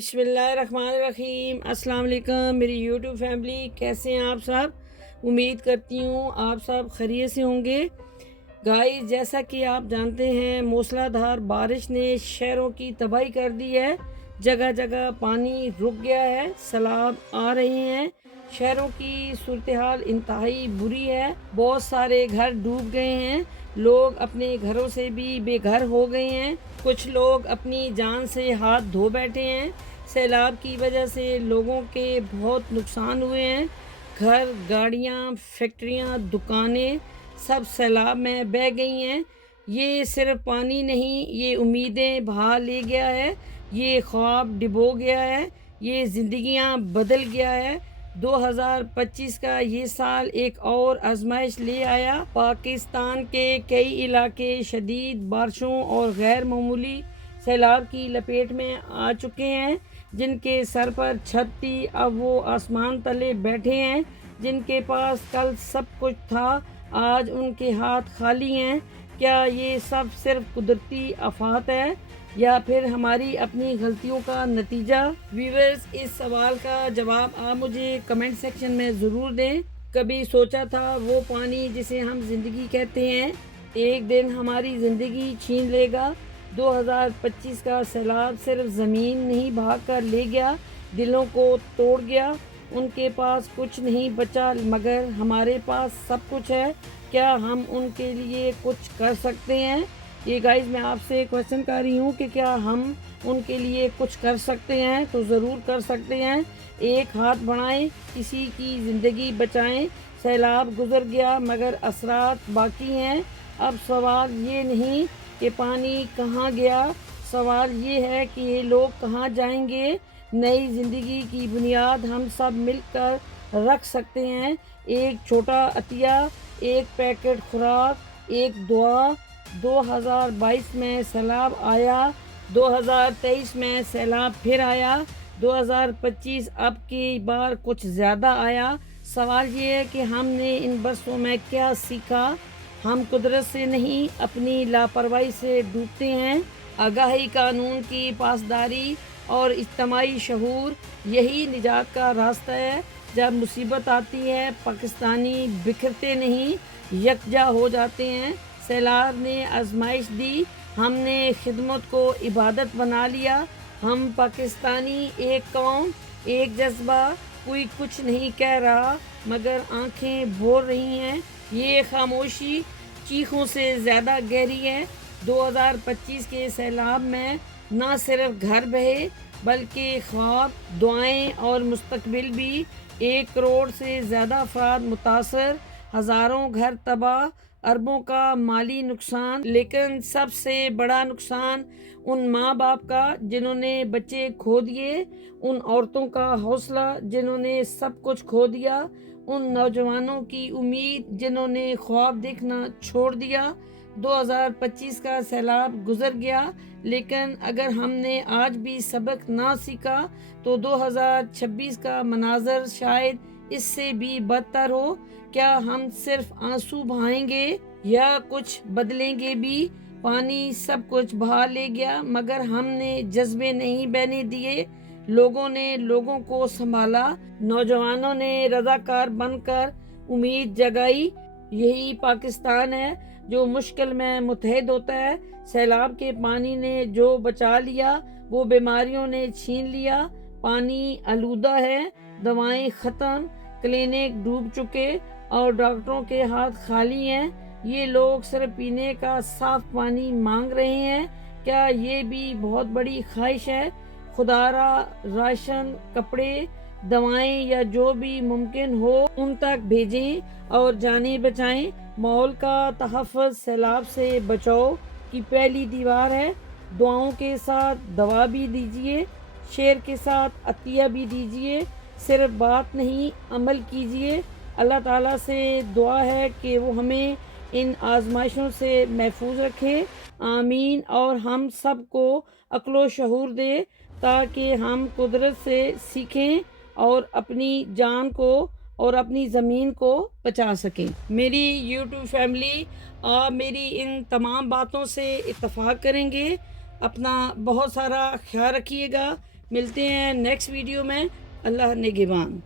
बिस्मिल्लाहिर्रहमानिर्रहीम। अस्सलाम वालेकुम मेरी यूट्यूब फैमिली, कैसे हैं आप सब। उम्मीद करती हूँ आप सब खैरियत से होंगे। गाइस, जैसा कि आप जानते हैं, मूसलाधार बारिश ने शहरों की तबाही कर दी है। जगह जगह पानी रुक गया है, सैलाब आ रहे हैं। शहरों की सूरत हाल इंतहाई बुरी है। बहुत सारे घर डूब गए हैं। लोग अपने घरों से भी बेघर हो गए हैं। कुछ लोग अपनी जान से हाथ धो बैठे हैं। सैलाब की वजह से लोगों के बहुत नुकसान हुए हैं। घर, गाड़ियाँ, फैक्ट्रियाँ, दुकानें सब सैलाब में बह गई हैं। ये सिर्फ पानी नहीं, ये उम्मीदें बहा ले गया है, ये ख्वाब डिबो गया है, ये ज़िंदगियां बदल गया है। 2025 का ये साल एक और आजमाइश ले आया। पाकिस्तान के कई इलाके शदीद बारिशों और गैर मामूली सैलाब की लपेट में आ चुके हैं। जिनके सर पर छत थी, अब वो आसमान तले बैठे हैं। जिनके पास कल सब कुछ था, आज उनके हाथ खाली हैं। क्या ये सब सिर्फ कुदरती आफत है या फिर हमारी अपनी गलतियों का नतीजा? व्यूअर्स, इस सवाल का जवाब आप मुझे कमेंट सेक्शन में ज़रूर दें। कभी सोचा था वो पानी जिसे हम ज़िंदगी कहते हैं एक दिन हमारी ज़िंदगी छीन लेगा? 2025 का सैलाब सिर्फ ज़मीन नहीं बहा कर ले गया, दिलों को तोड़ गया। उनके पास कुछ नहीं बचा, मगर हमारे पास सब कुछ है। क्या हम उनके लिए कुछ कर सकते हैं? ये गाइस, मैं आपसे क्वेश्चन कर रही हूँ कि क्या हम उनके लिए कुछ कर सकते हैं? तो ज़रूर कर सकते हैं। एक हाथ बढ़ाएं, किसी की ज़िंदगी बचाएं। सैलाब गुजर गया, मगर असरात बाकी हैं। अब सवाल ये नहीं कि पानी कहाँ गया, सवाल ये है कि ये लोग कहाँ जाएंगे। नई ज़िंदगी की बुनियाद हम सब मिलकर रख सकते हैं। एक छोटा अतिया, एक पैकेट खुराक, एक दुआ। 2022 में सैलाब आया, 2023 में सैलाब फिर आया, 2025 अब की बार कुछ ज़्यादा आया। सवाल ये है कि हमने इन बरसों में क्या सीखा। हम कुदरत से नहीं, अपनी लापरवाही से डूबते हैं। आगाही, कानून की पासदारी और इज्तिमाई शऊर, यही निजात का रास्ता है। जब मुसीबत आती है, पाकिस्तानी बिखरते नहीं, यकजा हो जाते हैं। सैलाब ने आजमाइश दी, हमने खिदमत को इबादत बना लिया। हम पाकिस्तानी एक कौम, एक जज्बा। कोई कुछ नहीं कह रहा, मगर आंखें बोल रही हैं। ये खामोशी चीखों से ज़्यादा गहरी है। 2025 के सैलाब में न सिर्फ घर बहे, बल्कि ख्वाब, दुआएं और मुस्तकबिल भी। 1 करोड़ से ज़्यादा अफराद मुतासर, हज़ारों घर तबाह, अरबों का माली नुकसान। लेकिन सबसे बड़ा नुकसान उन माँ बाप का जिन्होंने बच्चे खो दिए, उन औरतों का हौसला जिन्होंने सब कुछ खो दिया, उन नौजवानों की उम्मीद जिन्होंने ख्वाब देखना छोड़ दिया। 2025 का सैलाब गुजर गया, लेकिन अगर हमने आज भी सबक ना सीखा तो 2026 का मनाजर शायद इससे भी बदतर हो। क्या हम सिर्फ आंसू बहाएंगे या कुछ बदलेंगे भी? पानी सब कुछ बहा ले गया, मगर हमने जज्बे नहीं बहने दिए। लोगों ने लोगों को संभाला, नौजवानों ने रजाकार बनकर उम्मीद जगाई। यही पाकिस्तान है जो मुश्किल में मुत्तहद होता है। सैलाब के पानी ने जो बचा लिया, वो बीमारियों ने छीन लिया। पानी आलूदा है, दवाएं ख़त्म, क्लिनिक डूब चुके और डॉक्टरों के हाथ खाली हैं। ये लोग सिर्फ पीने का साफ पानी मांग रहे हैं। क्या ये भी बहुत बड़ी ख्वाहिश है? खुदारा राशन, कपड़े, दवाएं या जो भी मुमकिन हो उन तक भेजें और जानें बचाएं। माहौल का तहफ़्फ़ुज़ सैलाब से बचाओ की पहली दीवार है। दुआओं के साथ दवा भी दीजिए, शेर के साथ अतिया भी दीजिए। सिर्फ बात नहीं, अमल कीजिए। अल्लाह ताला से दुआ है कि वो हमें इन आजमाइशों से महफूज रखे, आमीन। और हम सब को अक्ल शऊर दे ताकि हम कुदरत से सीखें और अपनी जान को और अपनी ज़मीन को बचा सकें। मेरी यूट्यूब फैमिली, आप मेरी इन तमाम बातों से इत्तफाक करेंगे। अपना बहुत सारा ख्याल रखिएगा। ملتے ہیں نیکسٹ ویڈیو میں. اللہ نگہبان.